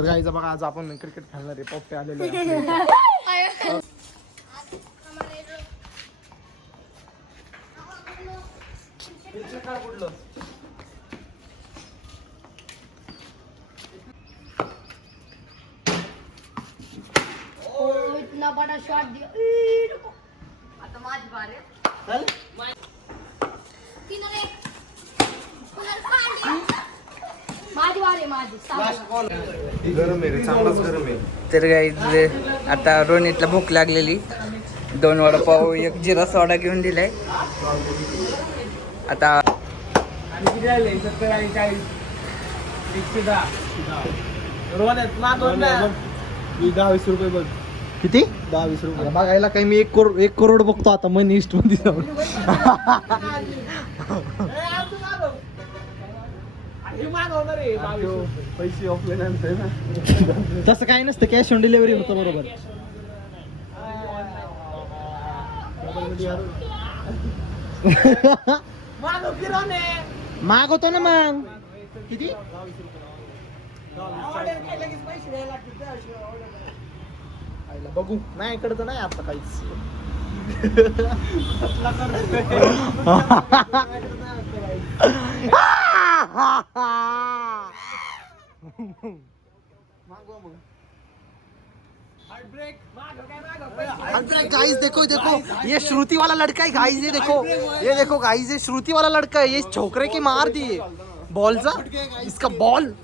तर गाईचा बघा आज आपण क्रिकेट खेळणार आहे. पप्पे आलेले इतना बड़ा शॉट दिया. आता माझी बारी आहे. माझी बारी माझी. गरम आहे रे, चांगलाच गरम आहे. तर गाईज आता रोनितला भूक लागलेली. 2 वडापाव 1 जिरा सोडा घेऊन दिलाय. आता ₹10-20 बघ. किती? 10-20 रुपये बघायला काही मी 1 करोड बघतो आता मनी इस्ट मध्ये जाऊन. पैसे ऑफलाईन तसं काही नसतं, कॅश ऑन डिलिव्हरी होतं बरोबर. मागवतो ना मग. किती? बघू. नाही इकडे तर नाही आता काहीच. गाइस देखो देखो ये श्रुति वाला लड़का है गाइस. ये देखो गाइस, ये श्रुति वाला लड़का है. ये छोकरे की मार दी है बॉल सा. इसका बॉल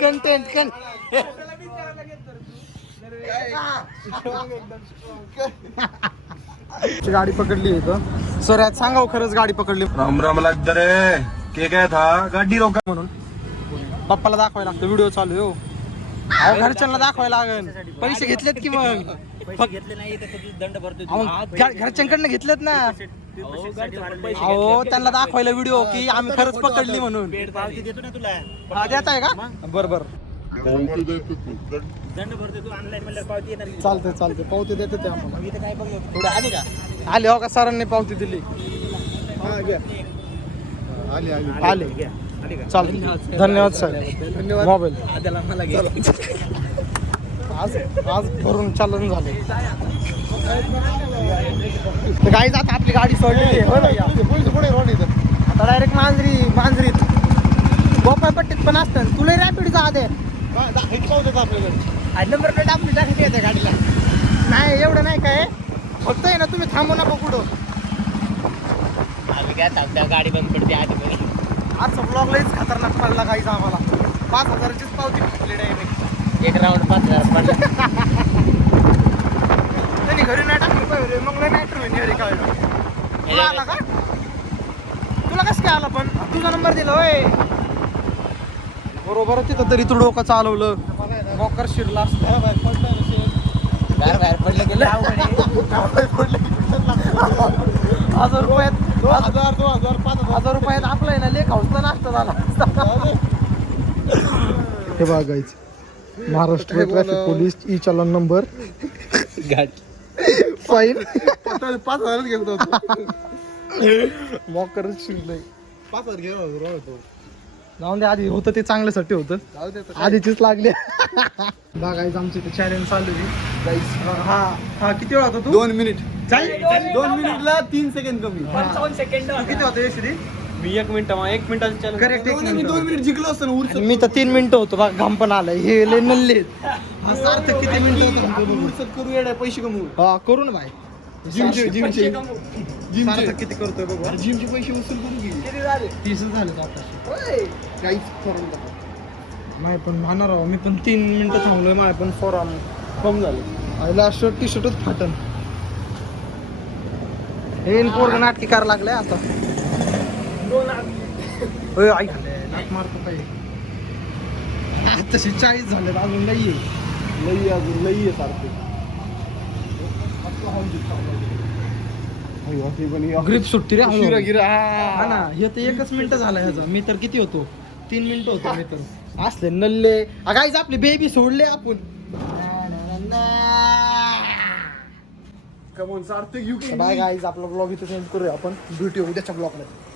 कंटेंट गाडी पकडली इथं. सर यात सांगाव खरंच गाडी पकडली. राम राम लागतं रे. के काय था गाडी रोका म्हणून पप्पाला दाखवायला लागतं. व्हिडिओ चालू आहे हो. अहो घरच्यांना दाखवायला लागेल. पैसे घेतलेत की मग? घेतले नाही तर दंड भरतो. घरच्यांकडनं घेतलेत ना. अहो त्यांना दाखवायला व्हिडिओ की आम्ही खरंच पकडली म्हणून. पावती देतो ना तुला. हा देत आहे का? बरोबर दंड भरतो तू ऑनलाईन म्हणल्यावर पावती येणार. चालते पावती देते ते आम्हाला. इथे काय बघ थोडं आली का? आले हो का? सरांनी पावती दिली. आले चालते. धन्यवाद सर. मोबाईल त्याला मला घे. आज भरून चालन झाले. काही जात आपली गाडी सोडलेली आहे. आता डायरेक्ट मांजरीत गोपाळपट्टीत पण असतं. तुला रॅपिडचा आधे नंबर प्लेट आपली टाकली आहे त्या गाडीला. नाही एवढं नाही काय, फक्त आहे ना तुम्ही थांबू नका कुठं. आम्ही काय थांबत्या, गाडी बंद पडते आधी मध्ये. आजचा ब्लॉग लईच खतरनाक पडला काहीच आम्हाला. 5,000चीच पावती भेटली डायरेक्ट. एक राऊंड 5,000 पडला. त्यांनी घरी नाही टाकली पाहिजे. मग नाही ट्रेन काय तुला आला का? तुला कसं काय आला? पण तुझा नंबर दिला होय. बरोबर तिथं तरी तू डोकं चालवलं. मॉकर शिरला असतं. बाहेर पडलं गेलं. 1,000 रुपयात 5,000 रुपयात आपला आहे ना लेख हाऊसला नाश्ता झाला. हे बघायचं महाराष्ट्र ट्रॅफिक पोलीस ई चलन नंबर फाईन 5,000 घेत होतो. मॉकरच शिरलंय. 5,000 घेऊन होतो. जाऊन दे, आधी होतं ते चांगल्यासाठी होतं. आधीचीच लागली. बघायचं आमची ते चॅलेंज चालू आहे. हा किती वेळ होता तू? 2 मिनिट. 2 मिनिटला 3 सेकंड कमी. 55 सेकंड. किती होतं यशरी? मी 1 मिनिटाचं चॅलेंज. करेक्ट. मी 2 मिनिट जिंकलो असतो. मी तर 3 मिनिटं होतो. बघा घाम पण आलाय. हे लय नल्ले सार्थक किती मिनिटं होतं करू येड्या पैसे कमवू. हा करू ना भाई. जिमचे सार्थक किती करतोय बघू. जिमचे पैसे वसूल करू की. किती झाले? 30 झाले आता. काहीच करून नाही पण म्हणणार आहो. मी पण 3 मिनिटं थांबलोय. माझ्या पण फॉर्म कम झाले. आईला शर्ट टी शर्टच फाटन. हे पोरग नाटकी करायला लागलाय आता. आई नाक मारतो काही. तशी 40 झाले अजून लई आहे सारखे. ग्रिप सुटती रे. हा ना. हे तर 1 मिनिट झाला ह्याचा. मी तर किती होतो? 3 मिनिटं होतो मी तर. असले नल्ले. गाईज आपली बेबी सोडले आपण. बाय गाईज, आपला ब्लॉग इथे सेंड करूया आपण, भेटूया उद्याच्या ब्लॉगमध्ये.